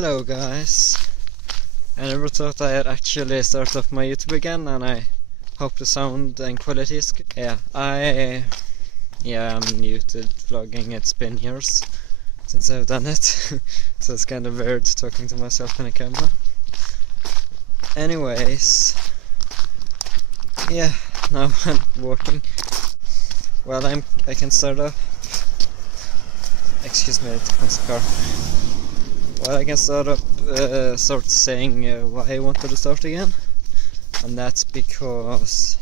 Hello guys. I never thought I'd actually start off my YouTube again, and I hope the sound and quality is good. I'm new to vlogging. It's been years since I've done it, so it's kind of weird talking to myself in a camera. Anyways, now I'm walking. Well, I can start up. Excuse me, it comes a car. Well, I can start saying why I wanted to start again, and that's because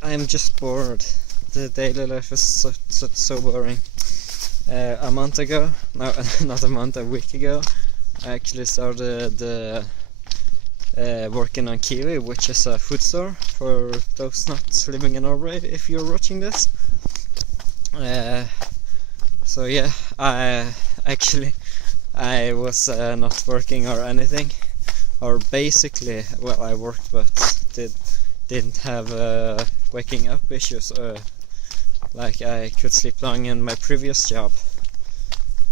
I'm just bored. The daily life is so boring. A month ago, no, not a month, a week ago, I actually started working on Kiwi, which is a food store for those not living in Norway, if you're watching this. So yeah, I was not working or anything, or basically, well, I worked but didn't have waking up issues, like I could sleep long in my previous job.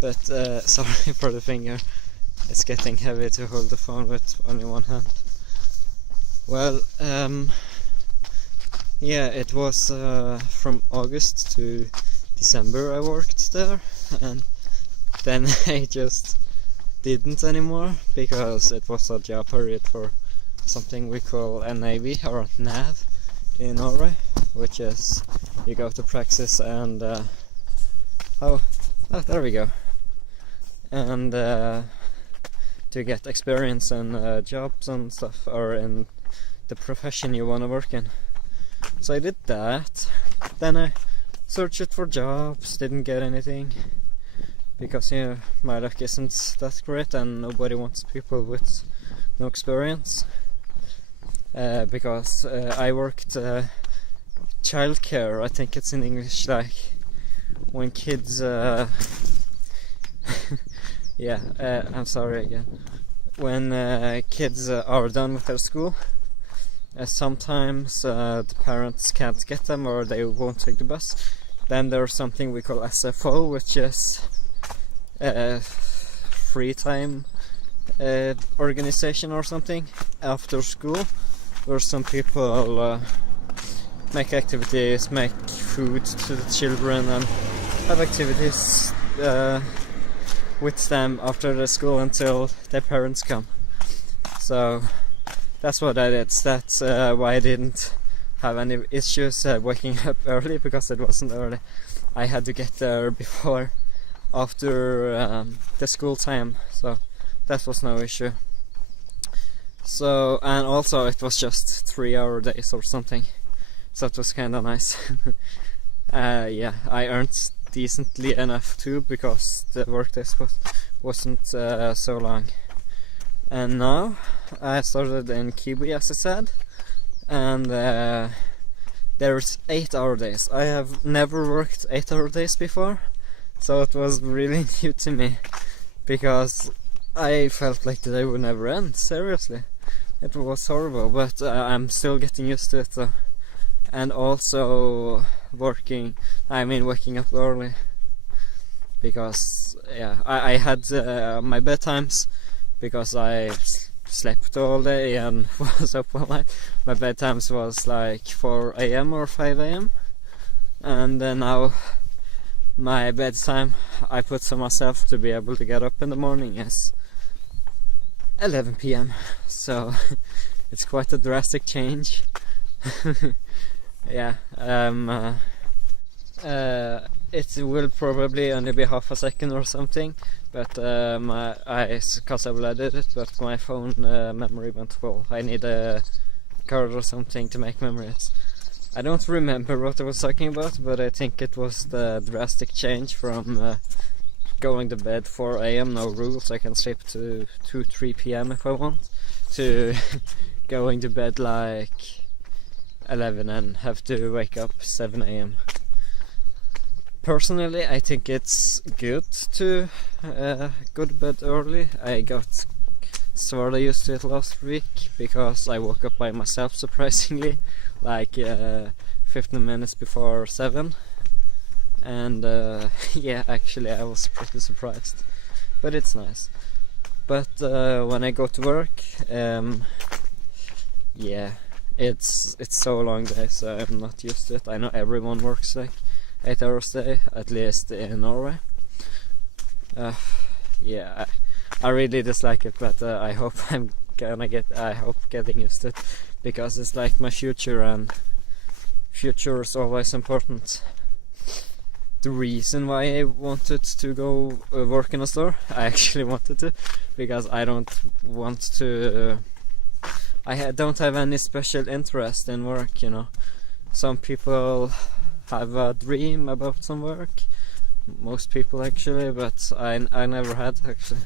But sorry for the finger, it's getting heavy to hold the phone with only one hand. Well, it was from August to December I worked there, and then I just didn't anymore because it was a job period for something we call a NAV or NAV in Norway, which is you go to praxis and there we go, and to get experience in jobs and stuff, or in the profession you want to work in. So I did that. Then I searched for jobs, didn't get anything, because my luck isn't that great and nobody wants people with no experience. Because I worked childcare, I think it's in English, like when kids I'm sorry again. When kids are done with their school, sometimes the parents can't get them or they won't take the bus. Then there's something we call SFO, which is free time organization or something after school, where some people make activities, make food to the children, and have activities with them after the school until their parents come. So that's what I did. That's why I didn't have any issues waking up early, because it wasn't early. I had to get there after the school time, so that was no issue. So, and also it was just 3-hour days or something, so it was kind of nice. I earned decently enough too, because the work days wasn't so long. And now I started in Kiwi, as I said, and there's 8-hour days. I have never worked 8-hour days before, so it was really new to me, because I felt like the day would never end. Seriously, it was horrible, but I'm still getting used to it though. And also waking up early, because I had my bedtimes, because I slept all day and was up all night. My bedtimes was like 4 AM or 5 AM, and now my bedtime I put to myself to be able to get up in the morning is 11 PM, so it's quite a drastic change. It will probably only be half a second or something, but because I will edit it, but my phone memory went full. I need a card or something to make memories. I don't remember what I was talking about, but I think it was the drastic change from going to bed 4 AM, no rules, I can sleep to 2-3 PM if I want, to going to bed like 11 and have to wake up 7 AM. Personally, I think it's good to go to bed early. I got sort of used to it last week, because I woke up by myself, surprisingly, like 15 minutes before 7, and actually I was pretty surprised, but it's nice. But when I go to work, yeah, it's so long day, so I'm not used to it. I know everyone works like 8 hours a day, at least in Norway. Yeah, I really dislike it, but I hope getting used to it, because it's like my future, and future is always important. The reason why I wanted to go work in a store, I actually wanted to, because I don't want to. I don't have any special interest in work, you know. Some people have a dream about some work. Most people actually, but I never had actually.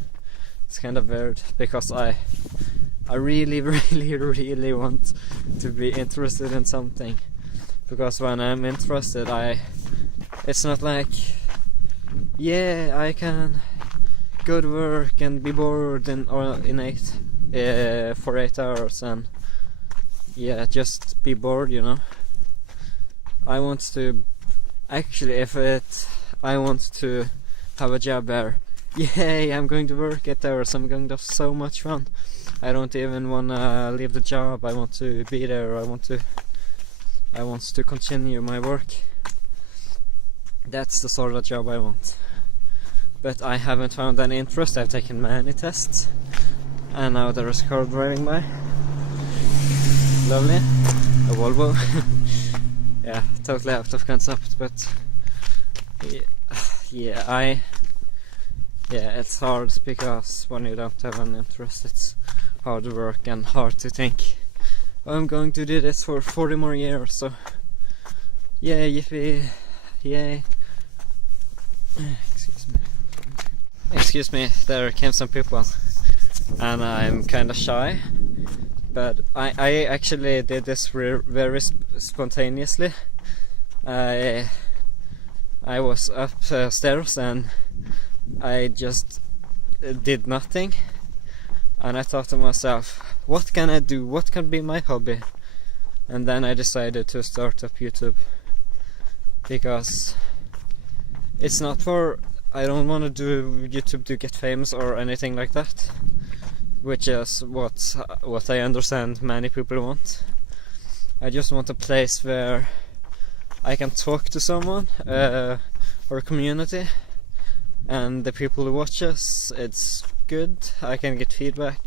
It's kind of weird, because I really really want to be interested in something, because when I'm interested, it's not like, yeah, I can go to work and be bored for 8 hours and yeah, just be bored, you know. I want to actually, I want to have a job where, yay, I'm going to work 8 hours, I'm going to have so much fun. I don't even want to leave the job. I want to be there. I want to continue my work. That's the sort of job I want. But I haven't found any interest. I've taken many tests, and now there is a car driving by. Lovely, a Volvo. Yeah, totally out of concept, but yeah, it's hard, because when you don't have an interest, it's hard work and hard to think, oh, I'm going to do this for 40 more years, so yeah, yippee, yay. Excuse me, there came some people, and I'm kind of shy, but I actually did this very spontaneously. I was upstairs and I just did nothing, and I thought to myself, what can I do? What can be my hobby? And then I decided to start up YouTube, because it's not for, I don't want to do YouTube to get famous or anything like that, which is what I understand many people want. I just want a place where I can talk to someone, or a community, and the people who watch us, it's good. I can get feedback,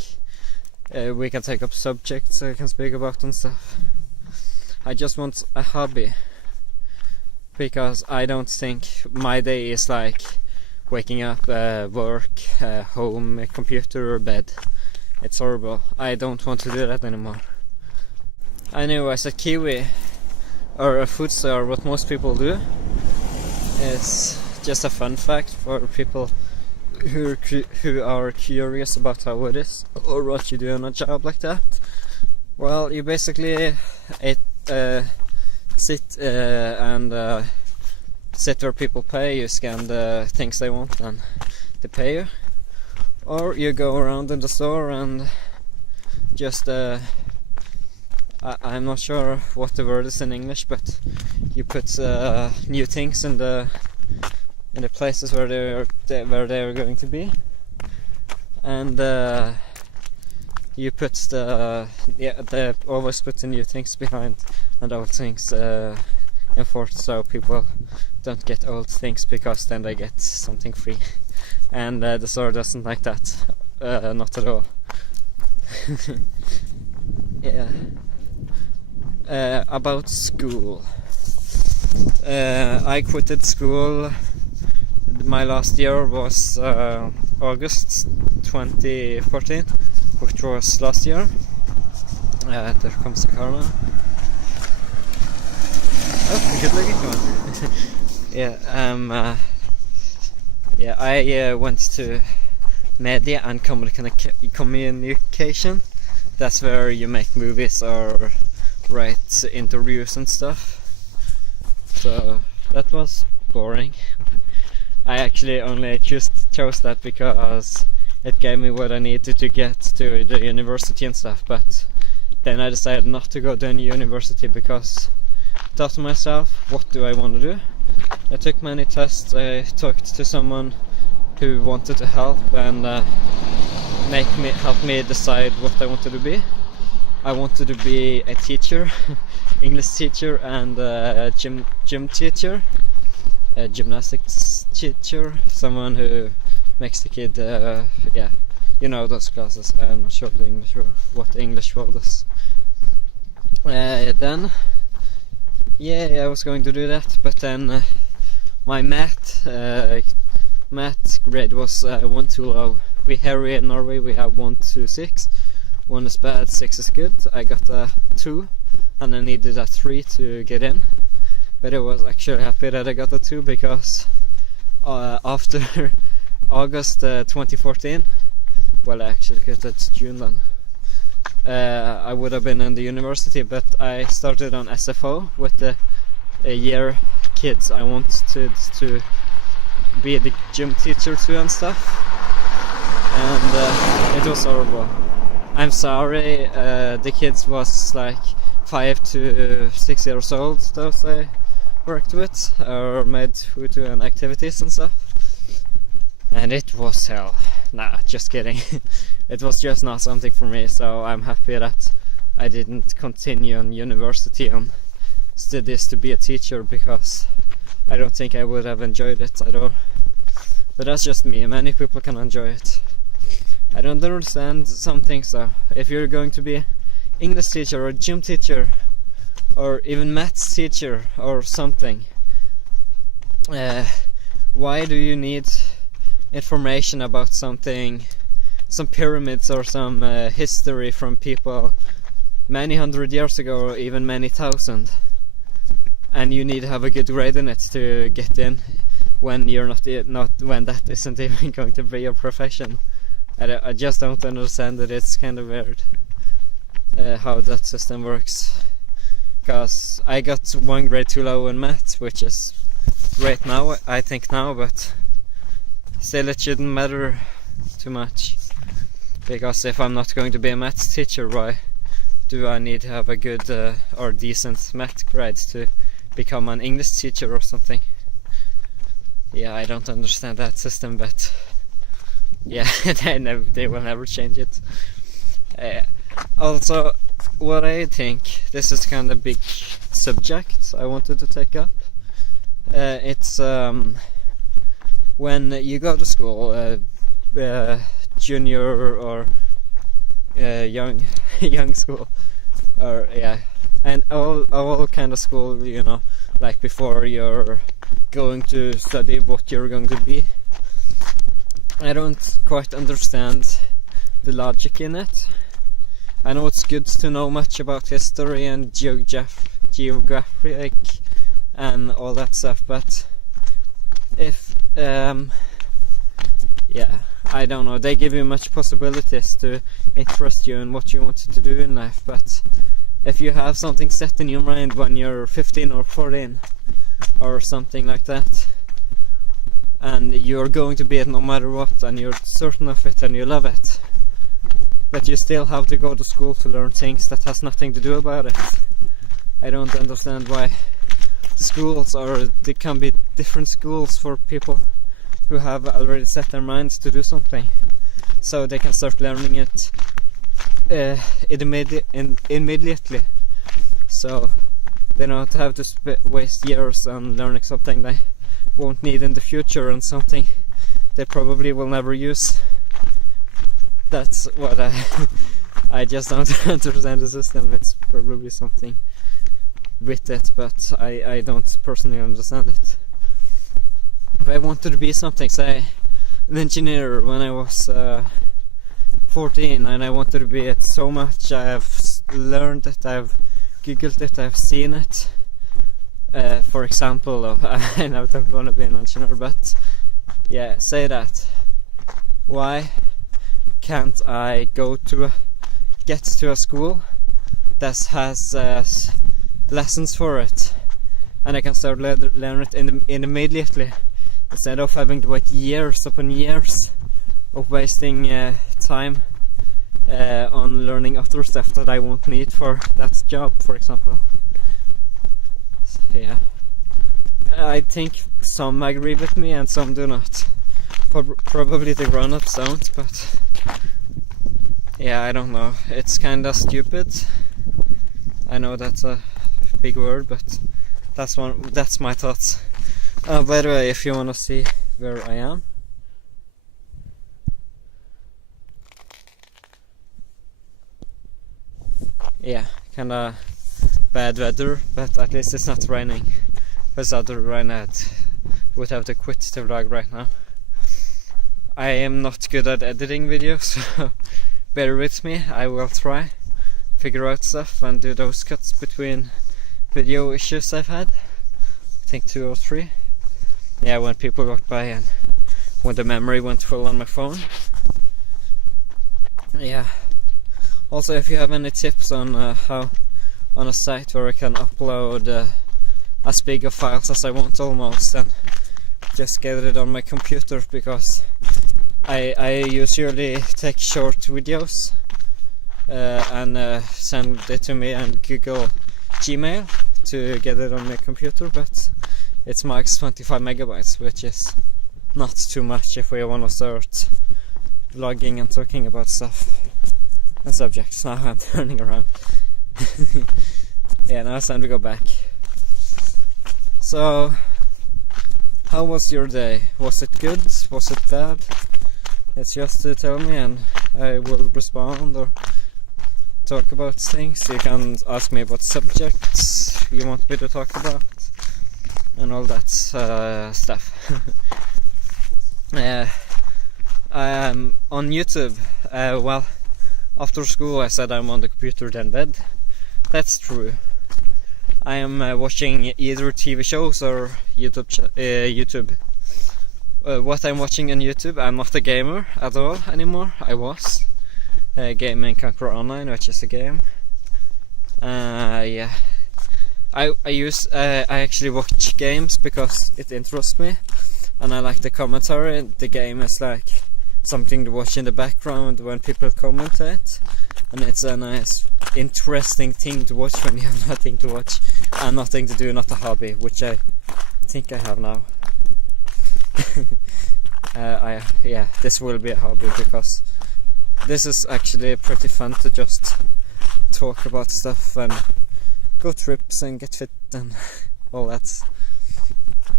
we can take up subjects I can speak about and stuff. I just want a hobby, because I don't think my day is like waking up, work, home, computer or bed. It's horrible. I don't want to do that anymore. I knew as a Kiwi or a food store, what most people do is just a fun fact for people who are curious about how it is or what you do in a job like that. Well, you basically sit where people pay. You scan the things they want and they pay you, or you go around in the store and just I'm not sure what the word is in English, but you put new things in the places where they are going to be, and you put they always put the new things behind and old things in front, so people don't get old things, because then they get something free, and the store doesn't like that, not at all. Yeah. About school, I quitted school. My last year was August 2014, which was last year. There comes the car now. Oh, good looking one. Yeah, I went to media and communication. That's where you make movies or write interviews and stuff. So that was boring. I actually only chose that because it gave me what I needed to get to the university and stuff, but then I decided not to go to any university, because I thought to myself, what do I want to do? I took many tests, I talked to someone who wanted to help and help me decide what I wanted to be. I wanted to be a teacher, English teacher, and a gym teacher, a gymnastics teacher, someone who makes the kid, yeah, you know those classes. I'm not sure what the English word is. Then, yeah, I was going to do that, but then my math grade was 1 too low. We here in Norway we have 1 to 6. 1 is bad, 6 is good. I got a 2 and I needed a 3 to get in. But I was actually happy that I got a 2 because after August 2014, well actually because it's June then, I would have been in the university, but I started on SFO with the year kids I wanted to be the gym teacher to and stuff, and it was horrible. I'm sorry, the kids was like 5 to 6 years old, those I worked with or made with and activities and stuff, and it was hell. Nah, just kidding. It was just not something for me, so I'm happy that I didn't continue on university and studies to be a teacher, because I don't think I would have enjoyed it at all. But that's just me, many people can enjoy it. I don't understand some things though. If you're going to be English teacher or gym teacher or even maths teacher or something, why do you need information about something, some pyramids or some history from people many hundred years ago or even many thousand, and you need to have a good grade in it to get in when you're not when that isn't even going to be your profession? I just don't understand it. It's kind of weird how that system works, because I got 1 grade too low in maths, which is great now, I think now, but still it shouldn't matter too much, because if I'm not going to be a maths teacher, why do I need to have a good or decent math grades to become an English teacher or something? Yeah, I don't understand that system, but yeah, they will never change it. Also, what I think, this is kind of big subject I wanted to take up. It's when you go to school, junior or young school, or yeah, and all kind of school, you know, like before you're going to study what you're going to be. I don't quite understand the logic in it. I know it's good to know much about history and geographic and all that stuff, but if yeah, I don't know, they give you much possibilities to interest you in what you wanted to do in life, but if you have something set in your mind when you're 15 or 14 or something like that, and you're going to be it no matter what, and you're certain of it and you love it, but you still have to go to school to learn things that has nothing to do about it. I don't understand why the schools, or there can be different schools for people who have already set their minds to do something, so they can start learning it immediately, so they don't have to waste years on learning something they won't need in the future and something they probably will never use. That's what I just don't understand the system. It's probably something with it, but I don't personally understand it. If I wanted to be something, say an engineer when I was 14, and I wanted to be it so much, I've learned it, I've googled it, I've seen it. For example, I know I don't want to be an engineer, but yeah, say that. Why can't I get to a school that has lessons for it, and I can start learn it immediately, instead of having to wait years upon years of wasting time on learning other stuff that I won't need for that job, for example. So, yeah, I think some agree with me and some do not, probably the grown-ups don't, but yeah, I don't know. It's kinda stupid. I know that's a big word, but that's my thoughts. By the way, if you wanna see where I am, yeah, kinda bad weather, but at least it's not raining. Because otherwise I would have to quit the vlog right now. I am not good at editing videos, so bear with me. I will try figure out stuff and do those cuts between video issues I've had. I think 2 or 3. Yeah, when people walked by and when the memory went full on my phone. Yeah. Also, if you have any tips on how on a site where I can upload as big of files as I want almost, then just get it on my computer, because I usually take short videos and send it to me on Google Gmail to get it on my computer, but it's max 25 megabytes, which is not too much if we want to start vlogging and talking about stuff and subjects. Now I'm turning around. Yeah, now it's time to go back. So, how was your day? Was it good? Was it bad? It's just to tell me and I will respond or talk about things. You can ask me about subjects you want me to talk about and all that stuff. On YouTube, well, after school I said I'm on the computer then bed. That's true. I am watching either TV shows or YouTube. What I'm watching on YouTube, I'm not a gamer at all anymore. I was gaming Conquer Online, which is a game. Yeah, I actually watch games because it interests me, and I like the commentary. The game is like something to watch in the background when people commentate, and it's a nice, interesting thing to watch when you have nothing to watch and nothing to do, not a hobby, which I think I have now. Yeah, this will be a hobby because this is actually pretty fun to just talk about stuff and go trips and get fit and all that.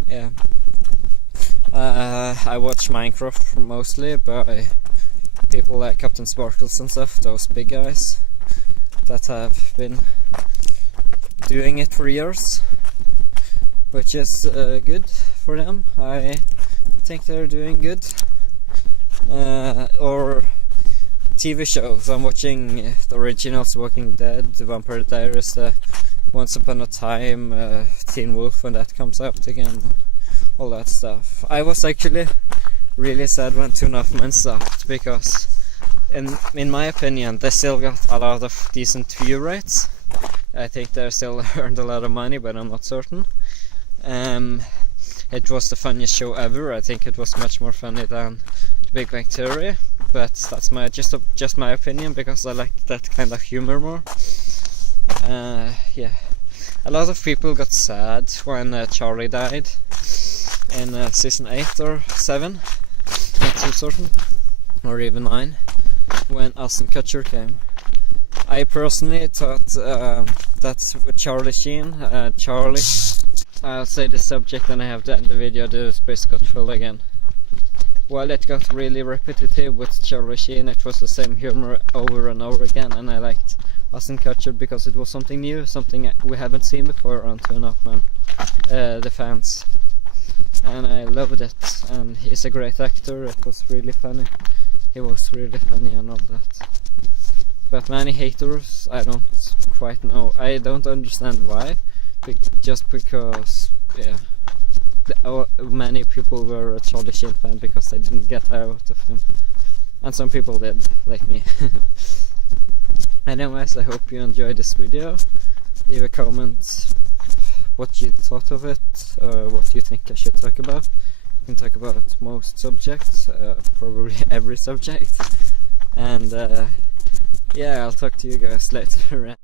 Yeah. I watch Minecraft mostly by people like Captain Sparkles and stuff, those big guys that have been doing it for years, which is good for them. I think they're doing good. Or TV shows. I'm watching the originals, Walking Dead, The Vampire Diaries, Once Upon a Time, Teen Wolf when that comes out again, all that stuff. I was actually really sad when Two and a Half Men stopped, because in my opinion they still got a lot of decent view rates. I think they still earned a lot of money, but I'm not certain. It was the funniest show ever. I think it was much more funny than The Big Bang Theory, but that's just my opinion, because I like that kind of humor more. Yeah, a lot of people got sad when Charlie died in season 8 or 7, not so certain, or even 9, when Ashton Kutcher came. I personally thought that Charlie Sheen, I'll say the subject and I have to end the video. The space got full again. Well, it got really repetitive with Charlie Sheen. It was the same humor over and over again, and I liked Ashton Kutcher because it was something new, something we haven't seen before on Two and a Half Men, the fans. And I loved it, and he's a great actor. It was really funny. He was really funny and all that. But many haters, I don't quite know. I don't understand why. Just because, yeah, many people were a Charlie Sheen fan because they didn't get out of him, and some people did, like me. Anyways, I hope you enjoyed this video. Leave a comment what you thought of it, what you think I should talk about. You can talk about most subjects, probably every subject, and yeah, I'll talk to you guys later.